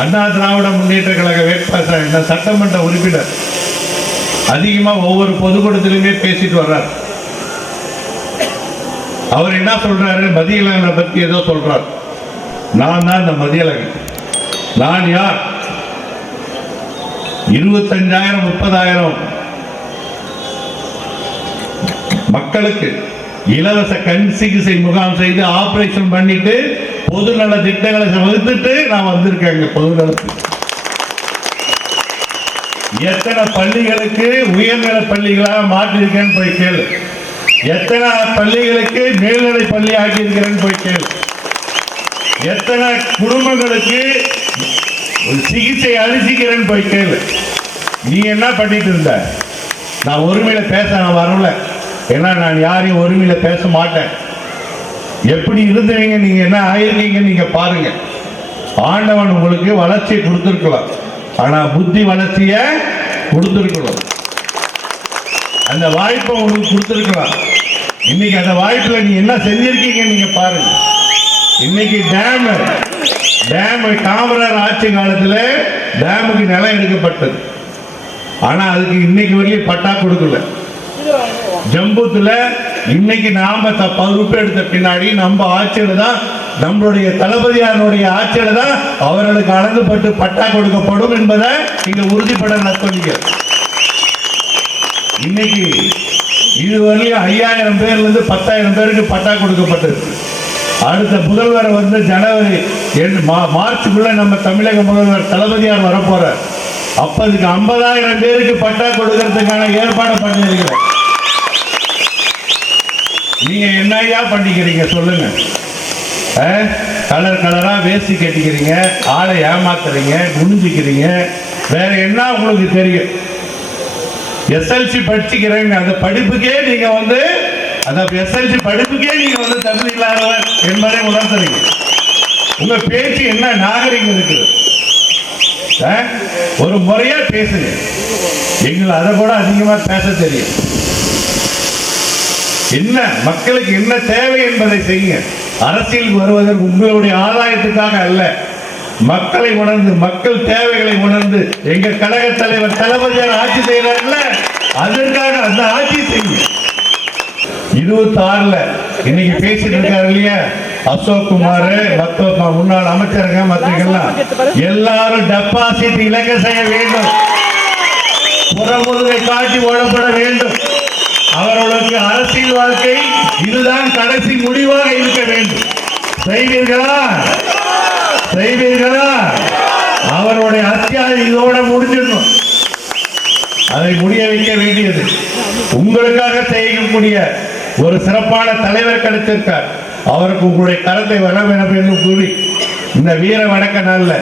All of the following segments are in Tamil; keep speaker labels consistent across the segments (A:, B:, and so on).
A: அண்ணா திராவிட முன்னேற்ற கழக வேட்பாளர் இந்த சட்டமன்ற உறுப்பினர் அதிகமாக ஒவ்வொரு பொதுக்கூட்டத்திலுமே பேசிட்டு வர்றார். அவர் என்ன சொல்றாரு? மதியலகனை பத்தி ஏதோ சொல்றார். நான் தான் இந்த மதியலகன். நான் யார்? இருபத்தஞ்சாயிரம் முப்பதாயிரம் மக்களுக்கு இலவச கண் சிகிச்சை முகாம் செய்து ஆபரேஷன் பண்ணிட்டு பொதுநல திட்டங்களை வகுத்துட்டு நான் வந்திருக்கேங்க பொதுநலத்துக்கு. எத்தனை பள்ளிகளுக்கு உயர்நிலை பள்ளிகளாக மாற்றிருக்கேன்னு போய் கேளு. எத்தனை பள்ளிகளுக்கு மேல்நிலை பள்ளி ஆக்கியிருக்கிறேன்னு போய் கேளு. எத்தனை குடும்பங்களுக்கு சிகிச்சை அளிச்சிக்கிறேன்னு போய் கேளு. நீ என்ன பண்ணிட்டு இருந்த? நான் ஒருமையில பேச நான் வரல. ஏன்னா நான் யாரையும் ஒருமையில பேச மாட்டேன். எப்படி இருந்தீங்க நீங்க என்ன ஆயிருக்கீங்க நீங்க பாருங்க. ஆண்டவன் உங்களுக்கு வளர்ச்சியை கொடுத்துருக்கலாம் ஆனா புத்தி வளர்ச்சிய கொடுத்துருக்கணும் அந்த வாய்ப்பை உங்களுக்கு கொடுத்துருக்கலாம் இன்னைக்கு அந்த வாய்ப்புல நீ என்ன செஞ்சிருக்கீங்க நீங்க பாருங்க. இன்னைக்கு டேம் டேம் காமராஜர் ஆட்சி காலத்துல டேமுக்கு நிலம் எடுக்கப்பட்டது. ஆனா அதுக்கு இன்னைக்கு வரையும் பட்டா கொடுக்கல. ஜம்புத்துல இன்னைக்கு நாம த- பொறுப்பு எடுத்த பின்னாடி நம்ம ஆட்சியில தான் நம்மளுடைய தளபதியாருடைய ஆட்சியில தான் அவர்களுக்கு அளந்துபட்டு பட்டா கொடுக்கப்படும் என்பதை இங்க உறுதிப்பட நான் சொல்லிக்கிறேன் இன்னைக்கு இதுவரையும் ஐயாயிரம் பேர்ல இருந்து பத்தாயிரம் பேருக்கு பட்டா கொடுக்கப்பட்டது. அடுத்த முதல்வர் வந்து ஜனவரி மா- மார்ச்சுக்குள்ள நம்ம தமிழக முதல்வர் தளபதியார் வரப்போற அப்ப அதுக்கு ஐம்பதாயிரம் பேருக்கு பட்டா கொடுக்கறதுக்கான ஏற்பாடு பண்ணிருக்கிறேன் நீங்க என்னையா பண்ணிக்கிறீங்க சொல்லுங்க. ஆ? கலர் கலரா வேஷ்டி கட்டிக்கிறீங்க ஆளை ஏமாத்துறீங்க குனிஞ்சிக்கிறீங்க. வேற என்ன உங்களுக்கு தெரியும்? எஸ்எல்சி படிச்சுக்கிறேங்க. அந்த படிப்புக்கே நீங்க வந்து அந்த எஸ்எல்சி படிப்புக்கே நீங்க வந்து தமிழ் இல்லாதவர் என்பதை உணர்த்துறீங்க. உங்க பேச்சு என்ன நாகரிகம் இருக்குது? ஆ? ஒரு முறையா பேசுங்க. எங்களை அதை கூட அதிகமா பேச தெரியும். என்ன? மக்களுக்கு என்ன தேவை என்பதை செய்யுங்க. அரசியலுக்கு வருவதற்கு உங்களுடைய ஆதாயத்துக்காக அல்ல. மக்களை உணர்ந்து மக்கள் தேவைகளை உணர்ந்து எங்க கழக தலைவர் தளபதியார் ஆட்சி செய்யறாருல்ல அதற்காக அந்த ஆட்சி செய்யுங்க. இருபத்தி ஆறுல இன்னைக்கு பேசிட்டு இருக்காரு இல்லையா? அசோக் குமார் மத்த முன்னாள் அமைச்சருங்க மற்றவங்கெல்லாம் எல்லாரும் டெபாசிட் இலக்க செய்ய வேண்டும். புறமுதுகை காட்டி ஓடப்பட வேண்டும். அவர்களுக்கு அரசியல் வாழ்க்கை இதுதான் கடைசி முடிவாக இருக்க வேண்டும். செய்வீர்களா? செய்வீர்களா? அவருடைய அத்தியாயம் இதோட முடிஞ்சிடணும். அதை முடிய வைக்க வேண்டியது. உங்களுக்காக செய்யக்கூடிய ஒரு சிறப்பான தலைவர் கிடைத்திருக்கார். அவருக்கு உங்களுடைய கரத்தை வர வேண்டும் என்று கூறி இந்த வீர வணக்க நாள்ல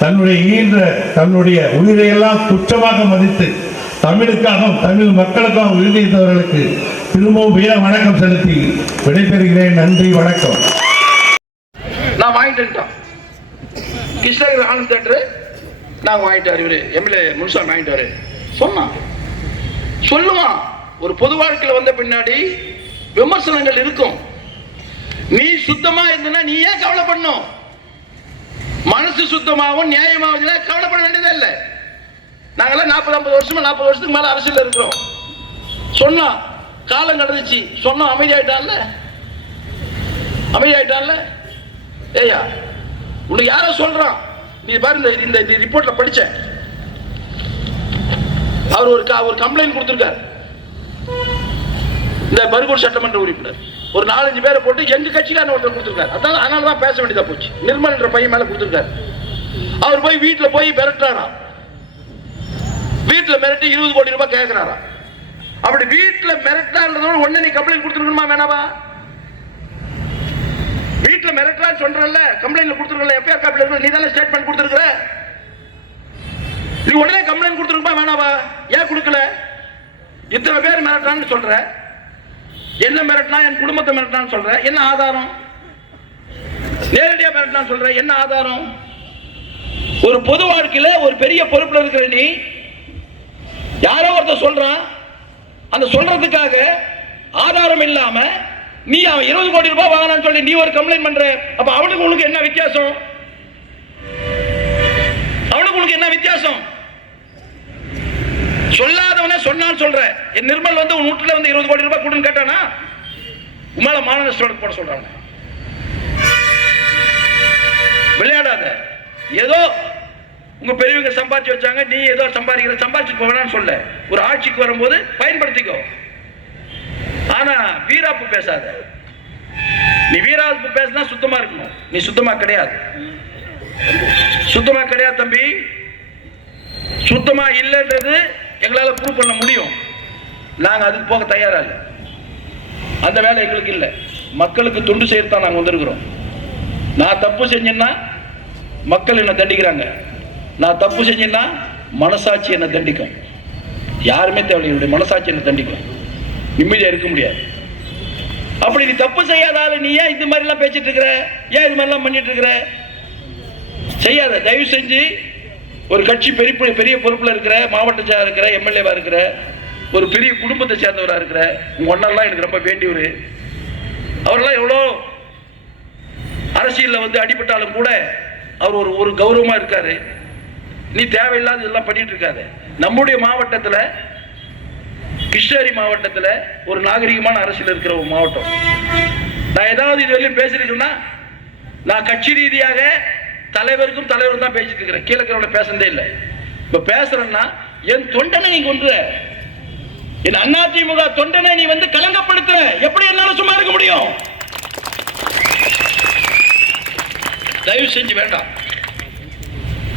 A: தன்னுடைய ஈன்ற தன்னுடைய உயிரையெல்லாம் துச்சமாக மதித்து தமிழுக்காகவும் தமிழ் மக்களுக்காகவும் உறுதியத்தவர்களுக்கு திரும்பவும் வீர வணக்கம் செலுத்தி விடைபெறுகிறேன். நன்றி வணக்கம்.
B: நான் வாங்கிட்டு வந்துட்டோம். கிருஷ்ணகிரி ஆனந்த் தேட்டரு நாங்கள் வாங்கிட்டார் இவரு எம்எல்ஏ முனுசாமி வாங்கிட்டாரு சொன்னான். சொல்லுவான். ஒரு பொது வாழ்க்கையில் வந்த பின்னாடி விமர்சனங்கள் இருக்கும். நீ சுத்தமா இருந்தனா நீ ஏன் கவலை பண்ணும் மனசு சுத்தமாகவும் நியாயமாகவும் கவலைப்பட வேண்டியதே இல்லை. நாங்கெல்லாம் நாற்பது ஐம்பது வருஷமா நாற்பது வருஷத்துக்கு மேலே அரசியல் இருக்கிறோம். சொன்னோம் காலம் கடந்துச்சு. சொன்னோம் அமைதியாயிட்டான்ல அமைதியாயிட்டான்ல ஏய்யா உனக்கு யாரோ சொல்றான். நீ பாரு இந்த இந்த ரிப்போர்ட்ல படிச்சேன் அவர் ஒரு க- ஒரு கம்ப்ளைண்ட் கொடுத்துருக்கார். இந்த பருகூர் சட்டமன்ற உறுப்பினர். ஒரு நாலஞ்சு பேரை போட்டு எங்க கட்சிக்காரன் ஒருத்தர் கொடுத்துருக்காரு. அதான் அதனால தான் பேச வேண்டியதா போச்சு. நிர்மல் என்ற பையன் மேல கொடுத்துருக்காரு. அவர் போய் வீட்டுல போய் மிரட்டுறாராம் வீட்டில் மிரட்டி இருபது கோடி ரூபாய் கேட்கிறாரா அப்படி வீட்டுல மிரட்டான்றதோட உடனே நீ கம்ப்ளைண்ட் கொடுத்துருக்கணுமா வேணாவா? வீட்டுல மிரட்டான்னு சொல்றல கம்ப்ளைண்ட்ல கொடுத்துருக்கல எஃப்ஐஆர் காப்பில் இருக்க நீ தானே ஸ்டேட்மெண்ட் கொடுத்துருக்க நீ உடனே கம்ப்ளைண்ட் கொடுத்துருக்குமா வேணாவா? ஏன் கொடுக்கல? இத்தனை பேர் மிரட்டான்னு சொல்ற. என்ன மிரட்டினா என் குடும்பத்தை மிரட்டினான்னு சொல்ற. என்ன ஆதாரம்? நேரடியா மிரட்டினான்னு சொல்ற. என்ன ஆதாரம்? ஒரு பொது வாழ்க்கையில ஒரு பெரிய பொறுப்புல இருக்கிற நீ யாரோ ஒருத்தர் சொல்றான் அந்த சொல்றதுக்காக ஆதாரம் இல்லாம நீ அவன் இருபது கோடி ரூபாய் வாங்கினான்னு சொல்லி நீ ஒரு கம்ப்ளைண்ட் பண்ற. அப்ப அவனுக்கு உனக்கு என்ன வித்தியாசம்? அவனுக்கு உனக்கு என்ன வித்தியாசம்? சொல்லாதவனே சொன்னான்னு சொல்ற. என் நிர்மல் வந்து உன் வீட்டுல வந்து இருபது கோடி ரூபாய் கொடுன்னு கேட்டானா? உமால மாநிலஸ்டோடு போட சொல்றாங்க விளையாடாத. ஏதோ உங்க பெரியவங்க சம்பாதிச்சு வச்சாங்க நீ ஏதோ சம்பாதிக்கிற சம்பாதிச்சு போவேன்னு சொல்ல. ஒரு ஆட்சிக்கு வரும்போது பயன்படுத்திக்கோ. ஆனா வீராப்பு பேசாத. நீ வீராப்பு பேசினா சுத்தமா இருக்கணும். நீ சுத்தமா கிடையாது. சுத்தமா கிடையாது தம்பி. சுத்தமா இல்லைன்றது எங்களால ப்ரூவ் பண்ண முடியும். நாங்க அதுக்கு போக தயாரா இல்லை. அந்த வேலை எங்களுக்கு இல்லை. மக்களுக்கு தொண்டு செய்யறது தான் நாங்கள் வந்திருக்கிறோம். நான் தப்பு செஞ்சேன்னா மக்கள் என்னை தண்டிக்கிறாங்க. நான் தப்பு செஞ்சேன்னா மனசாட்சி என்னை தண்டிக்கும். யாருமே தேவையில்லை என்னுடைய மனசாட்சி என்னை தண்டிக்கும். நிம்மதியா இருக்க முடியாது. அப்படி நீ தப்பு செய்யாத ஆள் நீ ஏன் இந்த மாதிரிலாம் பேசிட்டு இருக்கிற? ஏன் இது மாதிரிலாம் பண்ணிட்டு இருக்கிற? செய்யாத. தயவு செஞ்சு ஒரு கட்சி பெரிய பெரிய பொறுப்புல இருக்கிற மாவட்ட இருக்கிற எம்எல்ஏவா இருக்கிற ஒரு பெரிய குடும்பத்தை சேர்ந்தவரா இருக்கிற உங்க ஒன்னெல்லாம் எனக்கு ரொம்ப வேண்டியவர். அவரெல்லாம் எவ்வளோ அரசியலில் வந்து அடிபட்டாலும் கூட அவர் ஒரு ஒரு கௌரவமா இருக்காரு. நீ தேவையில்லாத இதெல்லாம் பண்ணிட்டு இருக்காத. நம்முடைய மாவட்டத்துல கிருஷ்ணகிரி மாவட்டத்துல ஒரு நாகரிகமான அரசியல் இருக்கிற ஒரு மாவட்டம். நான் ஏதாவது இது வரையும் பேசிருக்கேன்னா நான் கட்சி ரீதியாக தலைவருக்கும் தலைவரும் தான் பேசிட்டு இருக்கிறேன். கீழே பேசுறதே இல்லை. இப்ப பேசுறேன்னா என் தொண்டனை நீ கொன்ற. என் அதிமுக தொண்டனை நீ வந்து கலங்கப்படுத்துற. எப்படி என்னால சும்மா இருக்க முடியும்? தயவு செஞ்சு வேண்டாம்.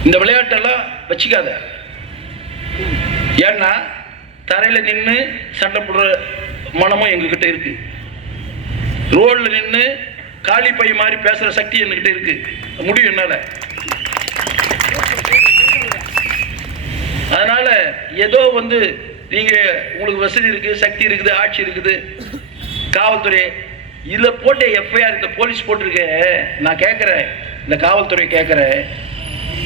B: இந்த விளையாட்டெல்லாம் வச்சுக்காத. ஏன்னா தரையில் நின்று சண்டை போடுற மனமும் எங்ககிட்ட இருக்கு. ரோடில் நின்று காளி பை மாதிரி பேசுற சக்தி என்கிட்ட இருக்கு. முடியும் என்னால. அதனால ஏதோ வந்து நீங்க உங்களுக்கு வசதி இருக்கு சக்தி இருக்குது ஆட்சி இருக்குது. காவல்துறை இதுல போட்ட எஃப்ஐஆர் இந்த போலீஸ் போட்டிருக்க நான் கேட்கிறேன். இந்த காவல்துறை கேட்கிறேன்.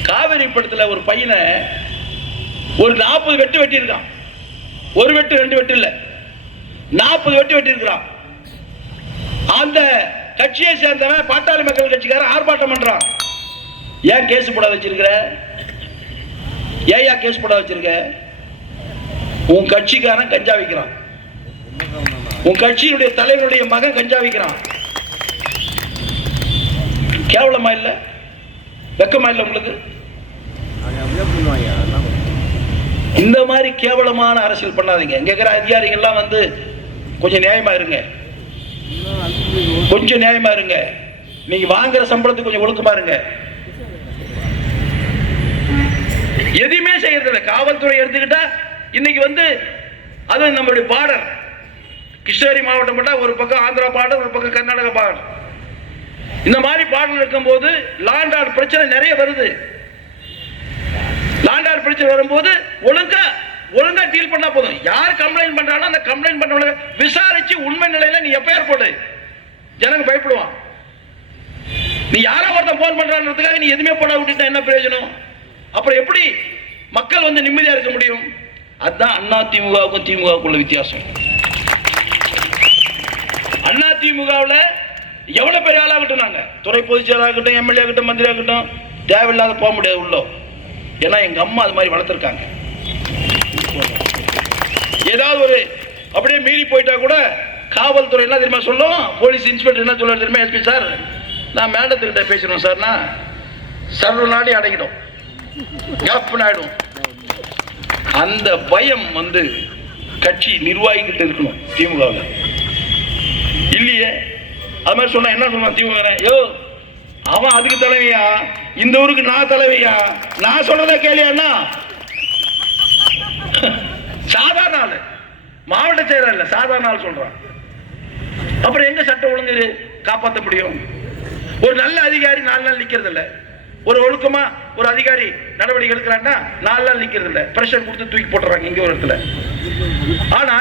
B: காவிரி படத்துல ஒரு பையனை ஒரு நாற்பது வெட்டு வெட்டியிருக்கான். ஒரு வெட்டு ரெண்டு வெட்டு இல்ல. நாற்பது வெட்டு வெட்டியிருக்கிறான். அந்த கட்சியை சேர்ந்தவன் பாட்டாளி மக்கள் கட்சிக்காரன் ஆர்ப்பாட்டம் பண்றான். ஏன் கேஸ் போட வச்சிருக்கிற? ஏயா கேஸ் போட வச்சிருக்க? உன் கட்சிக்காரன் கஞ்சா வைக்கிறான். உன் கட்சியினுடைய தலைவருடைய மகன் கஞ்சா வைக்கிறான். கேவலமா இல்ல? வெக்கமா இல்ல உங்களுக்கு? இந்த மாதிரி கேவலமான அரசியல் பண்ணாதீங்க. இங்க இருக்கிற அதிகாரிகள் எல்லாம் வந்து கொஞ்சம் நியாயமா இருங்க. கொஞ்சம் நியாயமா இருங்க. நீங்க வாங்குற சம்பளத்துக்கு கொஞ்சம் ஒழுக்கமா இருங்க. எதுவுமே செய்யறது இல்லை காவல்துறை எடுத்துக்கிட்டா இன்னைக்கு வந்து அது நம்மளுடைய பார்டர் கிருஷ்ணகிரி மாவட்டம் மட்டும் ஒரு பக்கம் ஆந்திரா பார்டர் ஒரு பக்கம் கர்நாடகா பார்டர் இந்த மாதிரி பார்டர் இருக்கும்போது லாண்ட் ஆர்டர் பிரச்சனை நிறைய வருது. லாண்டார் பிரச்சனை வரும்போது ஒழுங்கா ஒழுங்கா டீல் பண்ணா போதும். யார் கம்ப்ளைண்ட் பண்றாலும் அந்த கம்ப்ளைண்ட் பண்றவங்க விசாரிச்சு உண்மை நிலையில நீ எப்பயார் போடு ஜனங்க பயப்படுவான் நீ யாரோ ஒருத்தன் போன் பண்றான்றதுக்காக நீ எதுவுமே போட விட்டுட்டா என்ன பிரயோஜனம்? அப்புறம் எப்படி மக்கள் வந்து நிம்மதியா இருக்க முடியும்? அதுதான் அண்ணா திமுகவுக்கும் திமுகவுக்குள்ள வித்தியாசம். அண்ணா திமுகவில் எவ்வளவு பெரிய ஆளாகட்டும் நாங்க. துறை பொதுச்செயலாகட்டும் எம்எல்ஏ ஆகட்டும் மந்திரி ஆகட்டும் தேவையில்லாத போக முடியாது உள்ளோ. ஏன்னா எங்க அம்மா அது மாதிரி வளர்த்துருக்காங்க. ஏதாவது ஒரு அப்படியே மீறி போயிட்டா கூட காவல்துறை என்ன தெரியுமா சொல்லும்? போலீஸ் இன்ஸ்பெக்டர் என்ன சொல்ல தெரியுமா எஸ்பி சார்? நான் மேடத்துக்கிட்ட பேசணும் சார்னா சர்வ நாடி அடங்கிடும். கேப்னு ஆயிடும். அந்த பயம் வந்து கட்சி நிர்வாகிக்கிட்ட இருக்கணும் திமுகவில். இல்லையே? அது மாதிரி சொன்னா என்ன சொல்லுவான் திமுக யோ அவன் அதுக்கு தலைவையா இந்த ஊருக்கு நான் தலைவையா நான் சொல்றத கேளியாண்ணா சாதாரண ஆளு. மாவட்ட செயலர் இல்ல சாதாரண ஆள் சொல்றான். அப்புறம் எங்க சட்டம் ஒழுங்கு காப்பாற்ற முடியும். ஒரு நல்ல அதிகாரி நாலு நாள் நிக்கிறது இல்ல. ஒரு ஒழுக்கமா ஒரு அதிகாரி நடவடிக்கை எடுக்கிறான்னா நாலு நாள் நிக்கிறது இல்ல. பிரஷர் கொடுத்து தூக்கி போட்டுறாங்க இங்க ஒரு இடத்துல. ஆனா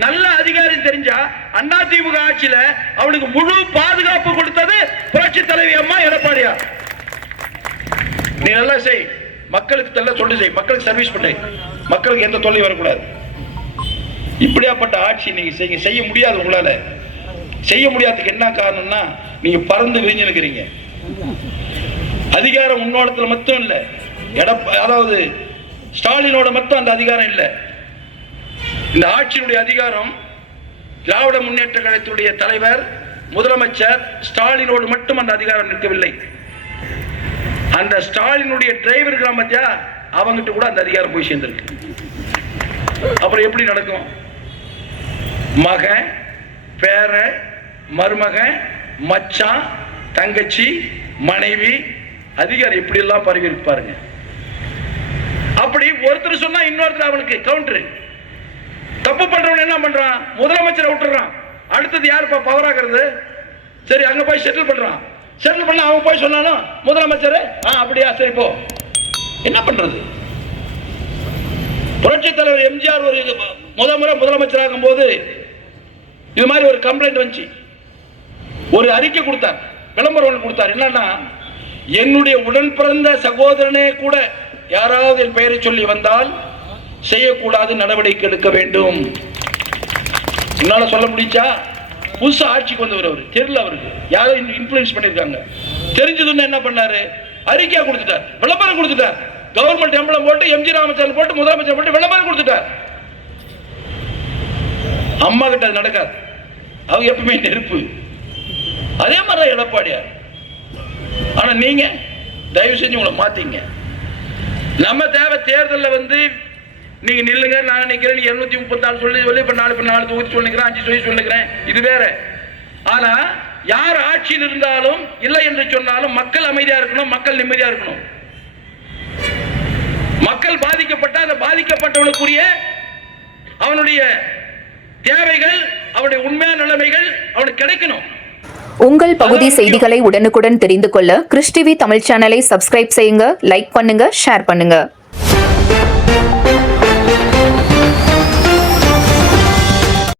B: நல்ல அதிகாரி தெரிஞ்சா அண்ணா திமுக ஆட்சியில அவனுக்கு முழு பாதுகாப்பு கொடுத்தது புரட்சி தலைவி அம்மா எடப்பாடியா நீ நல்லா செய். மக்களுக்கு நல்ல தொண்டு செய். மக்களுக்கு சர்வீஸ் பண்ணு. மக்களுக்கு எந்த தொல்லையும் வரக்கூடாது. இப்படியாப்பட்ட ஆட்சி நீங்க செய்ய செய்ய முடியாது உங்களால. செய்ய முடியாததுக்கு என்ன காரணம்னா நீங்க பறந்து விரிஞ்சிருக்கிறீங்க அதிகாரம் உன்னோடத்துல மட்டும் இல்ல. எடப்பா அதாவது ஸ்டாலினோட மட்டும் அந்த அதிகாரம் இல்லை. இந்த ஆட்சியினுடைய அதிகாரம் திராவிட முன்னேற்ற கழகத்தினுடைய தலைவர் முதலமைச்சர் ஸ்டாலினோடு மட்டும் அந்த அதிகாரம் நிற்கவில்லை. அந்த ஸ்டாலினுடைய டிரைவர் மத்தியா அவங்கிட்ட கூட அந்த அதிகாரம் போய் சேர்ந்திருக்கு. அப்புறம் எப்படி நடக்கும்? மகன் பேர மருமகன் மச்சான் தங்கச்சி மனைவி அதிகாரம் எப்படி எல்லாம் பரவி இருப்பாருங்க அப்படி ஒருத்தர் சொன்னா இன்னொருத்தர் அவனுக்கு கவுண்டர் தப்பு பண்றவன் என்ன பண்றான்? முதலமைச்சரை விட்டுறான். அடுத்தது யாருப்பா பவர் ஆகிறது சரி அங்க போய் செட்டில் பண்றான். செட்டில் பண்ண அவன் போய் சொன்னானோ முதலமைச்சர்? ஆ அப்படியா சரி போ. என்ன பண்றது? புரட்சி தலைவர் எம்ஜிஆர் ஒரு முத முறை முதலமைச்சராகும் போது இது மாதிரி ஒரு கம்ப்ளைண்ட் வந்துச்சு. ஒரு அறிக்கை கொடுத்தார். விளம்பரம் ஒன்று கொடுத்தார். என்னன்னா என்னுடைய உடன் பிறந்த சகோதரனே கூட யாராவது என் பெயரை சொல்லி வந்தால் செய்யக்கூடாது நடவடிக்கை எடுக்க வேண்டும். என்னால சொல்ல முடிச்சா புதுசா ஆட்சிக்கு வந்தவர் அவர் தெரியல அவருக்கு. யாரோ இன்ஃபுளுன்ஸ் பண்ணிருக்காங்க. தெரிஞ்சதுன்னு என்ன பண்ணாரு? அறிக்கையா கொடுத்துட்டார். விளம்பரம் கொடுத்துட்டார். கவர்மெண்ட் எம்பளம் போட்டு எம்ஜி ராமச்சந்திரன் போட்டு முதலமைச்சர் போட்டு விளம்பரம் கொடுத்துட்டார். அம்மா கிட்ட அது நடக்காது. அவங்க எப்பவுமே நெருப்பு. அதே மாதிரி தான் எடப்பாடியார். ஆனா நீங்க தயவு செஞ்சு உங்களை மாத்தீங்க. நம்ம தேவை தேர்தலில் வந்து நீங்க நில்லுங்க நான் நிக்கிறேன் இருநூத்தி முப்பத்தி நாலு சொல்லி சொல்லி இப்ப நாலு நாலு தொகுதி சொல்லிக்கிறேன் அஞ்சு சொல்லி சொல்லிக்கிறேன். இது வேற. ஆனா யார் ஆட்சியில் இருந்தாலும் இல்லை என்று சொன்னாலும் மக்கள் அமைதியா இருக்கணும் மக்கள் நிம்மதியா இருக்கணும். மக்கள் பாதிக்கப்பட்ட அந்த பாதிக்கப்பட்டவனுக்குரிய அவனுடைய தேவைகள் அவனுடைய உண்மையான நிலைமைகள் அவனுக்கு கிடைக்கணும்.
C: உங்கள் பகுதி செய்திகளை உடனுக்குடன் தெரிந்து கொள்ள கிறிஸ் டிவி தமிழ் சேனலை சப்ஸ்கிரைப் செய்யுங்க லைக் பண்ணுங்க ஷேர் பண்ணுங்க.